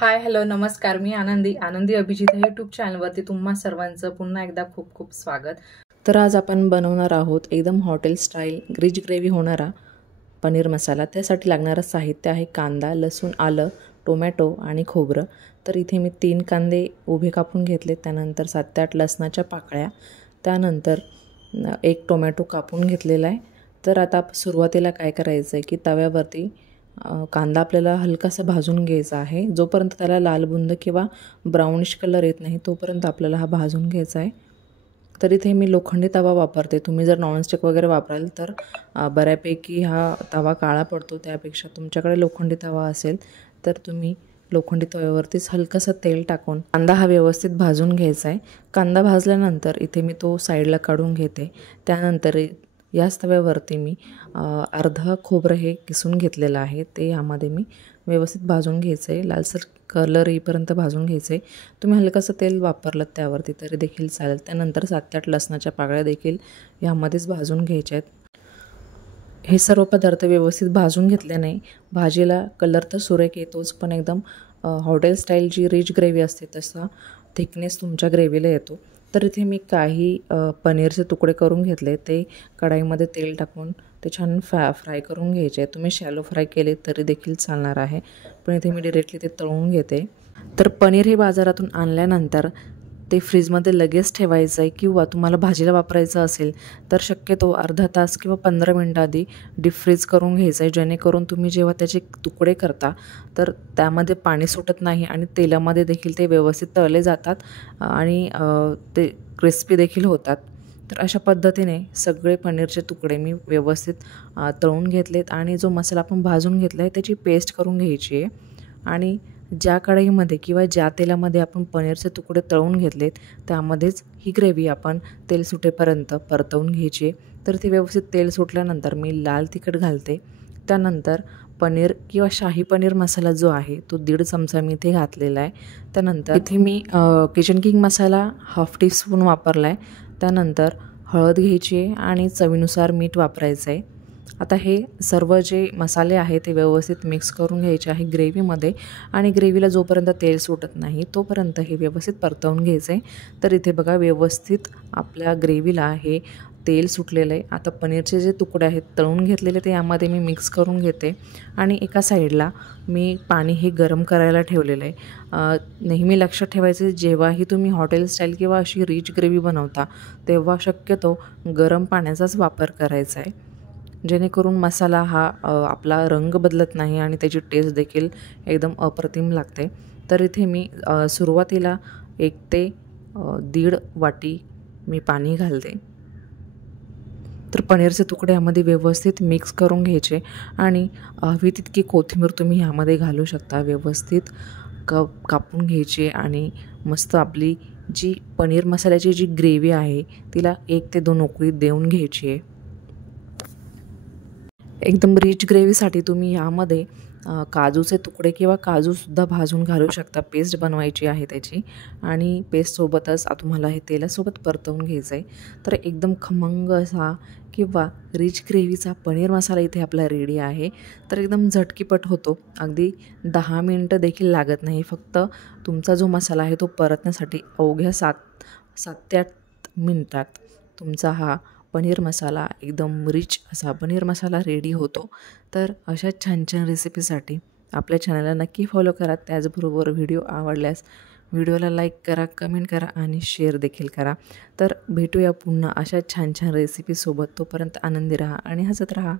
हाय, hello, नमस्कार. मी आनंदी अभिजित या यूट्यूब चॅनलवरती तुम्हा सर्वांचं पुन्हा एकदा खूप खूप स्वागत. तर आज आपण बनवणार आहोत एकदम हॉटेल स्टाईल रिच ग्रेव्ही होणारा पनीर मसाला. त्यासाठी लागणारं साहित्य आहे कांदा, लसूण, आलं, टोमॅटो आणि खोबरं. तर इथे मी 3 कांदे उभे कापून घेतले, त्यानंतर 7 ते 8 लसणाच्या पाकळ्या, त्यानंतर 1 टोमॅटो कापून घेतलेला आहे. तर आता सुरुवातीला काय करायचं आहे की तव्यावरती कांदा आपल्याला हलकासा भाजून घ्यायचा आहे. जोपर्यंत त्याला लालबुंद किंवा ब्राउनिश कलर येत नाही तोपर्यंत आपल्याला हा भाजून घ्यायचा आहे. तर इथे मी लोखंडी तवा वापरते. तुम्ही जर नॉनस्टिक वगैरे वापराल तर बऱ्यापैकी हा तवा काळा पडतो. त्यापेक्षा तुमच्याकडे लोखंडी तवा असेल तर तुम्ही लोखंडी तव्यावरतीच हलकंसं तेल टाकून कांदा हा व्यवस्थित भाजून घ्यायचा आहे. कांदा भाजल्यानंतर इथे मी तो साईडला काढून घेते. त्यानंतर याच तव्यावरती मी अर्धा खोबरं हे किसून घेतलेलं आहे, ते यामध्ये मी व्यवस्थित भाजून घ्यायचं आहे. लालसर कलर येईपर्यंत भाजून घ्यायचं आहे. तुम्ही हलकंसं तेल वापरलं त्यावरती तरी देखील चालेल. त्यानंतर 7 ते 8 लसणाच्या पाकळ्या देखील यामध्येच भाजून घ्यायच्या आहेत. हे सर्व पदार्थ व्यवस्थित भाजून घेतल्याने भाजीला कलर तर सुरेख येतोच, पण एकदम हॉटेल स्टाईल जी रिच ग्रेव्ही असते तसा थिकनेस तुमच्या ग्रेव्हीला येतो. तर इथे मी काही पनीरचे तुकडे करून घेतले. ते कढाईमध्ये तेल टाकून ते छान फ्राय करून घ्यायचे. तुम्ही शॅलो फ्राय केले तरी देखील चालणार आहे, पण इथे मी डिरेक्टली ते तळून घेते. तर पनीर हे बाजारातून आणल्यानंतर ते फ्रीजमध्ये लगेच ठेवायचं आहे, किंवा तुम्हाला भाजीला वापरायचं असेल तर शक्यतो अर्धा तास किंवा 15 मिनटं आधी डीप फ्रीज करून घ्यायचं आहे, जेणेकरून तुम्ही जेव्हा त्याचे तुकडे करता तर त्यामध्ये पाणी सुटत नाही आणि तेलामध्ये देखील ते व्यवस्थित तळले जातात आणि ते क्रिस्पी देखील होतात. तर अशा पद्धतीने सगळे पनीरचे तुकडे मी व्यवस्थित तळून घेतलेत आणि जो मसाला आपण भाजून घेतला आहे त्याची पेस्ट करून घ्यायची आहे. आणि ज्या कढईमध्ये किंवा ज्या तेलामध्ये आपण पनीरचे तुकडे तळून घेतलेत त्यामध्येच ही ग्रेव्ही आपण तेल सुटेपर्यंत परतवून घ्यायची आहे. तर ती व्यवस्थित तेल सुटल्यानंतर मी लाल तिखट घालते. त्यानंतर पनीर किंवा शाही पनीर मसाला जो आहे तो 1.5 चमचा मी इथे घातलेला आहे. त्यानंतर इथे मी किचन किंग मसाला हाफ टीस्पून वापरला आहे. त्यानंतर हळद घ्यायची आहे आणि चवीनुसार मीठ वापरायचं आहे. आता हे सर्व जे मसाले आहेत ते व्यवस्थित मिक्स करून घ्यायचे आहे ग्रेव्हीमध्ये, आणि ग्रेव्हीला जोपर्यंत तेल सुटत नाही तोपर्यंत हे व्यवस्थित परतवून घ्यायचं आहे. तर इथे बघा व्यवस्थित आपल्या ग्रेव्हीला हे तेल सुटलेलं आहे. आता पनीरचे जे तुकडे आहेत तळून घेतलेले ते यामध्ये मी मिक्स करून घेते आणि एका साईडला मी पाणी हे गरम करायला ठेवलेलं आहे. नेहमी लक्षात ठेवायचं, जेव्हाही तुम्ही हॉटेल स्टाईल किंवा अशी रिच ग्रेव्ही बनवता तेव्हा शक्यतो गरम पाण्याचाच वापर करायचा आहे, जेणेकरून मसाला हा आपला रंग बदलत नाही आणि त्याची टेस्ट देखील एकदम अप्रतिम लागते. तर इथे मी सुरुवातीला 1 ते 1.5 वाटी मी पाणी घालते. तर पनीरचे तुकडे यामध्ये व्यवस्थित मिक्स करून घ्यायचे आणि हवी तितकी कोथिंबीर तुम्ही ह्यामध्ये घालू शकता. व्यवस्थित कापून घ्यायची आणि मस्त आपली जी पनीर मसाल्याची जी ग्रेव्ही आहे तिला 1 ते 2 उकळी देऊन घ्यायची आहे. एकदम रिच ग्रेव्हीसाठी तुम्ही यामध्ये काजूचे तुकडे किंवा काजूसुद्धा भाजून घालू शकता. पेस्ट बनवायची आहे त्याची, आणि पेस्टसोबतच तुम्हाला हे तेलासोबत परतवून घ्यायचं आहे. तर एकदम खमंग असा किंवा रिच ग्रेव्हीचा पनीर मसाला इथे आपला रेडी आहे. तर एकदम झटकीपट होतो, अगदी 10 मिनटं देखील लागत नाही. फक्त तुमचा जो मसाला आहे तो परतण्यासाठी अवघ्या 7 ते 8 मिनटात तुमचा हा पनीर मसाला एकदम रिच असा पनीर मसाला रेडी होतो. तर अशा छान छान रेसिपीसाठी आपल्या चॅनलला नक्की फॉलो करा. त्याचबरोबर व्हिडिओ आवडल्यास व्हिडिओला लाईक करा, कमेंट करा आणि शेअर देखील करा. तर भेटूया पुन्हा अशा छान छान रेसिपीसोबत. तोपर्यंत आनंदी राहा आणि हसत राहा.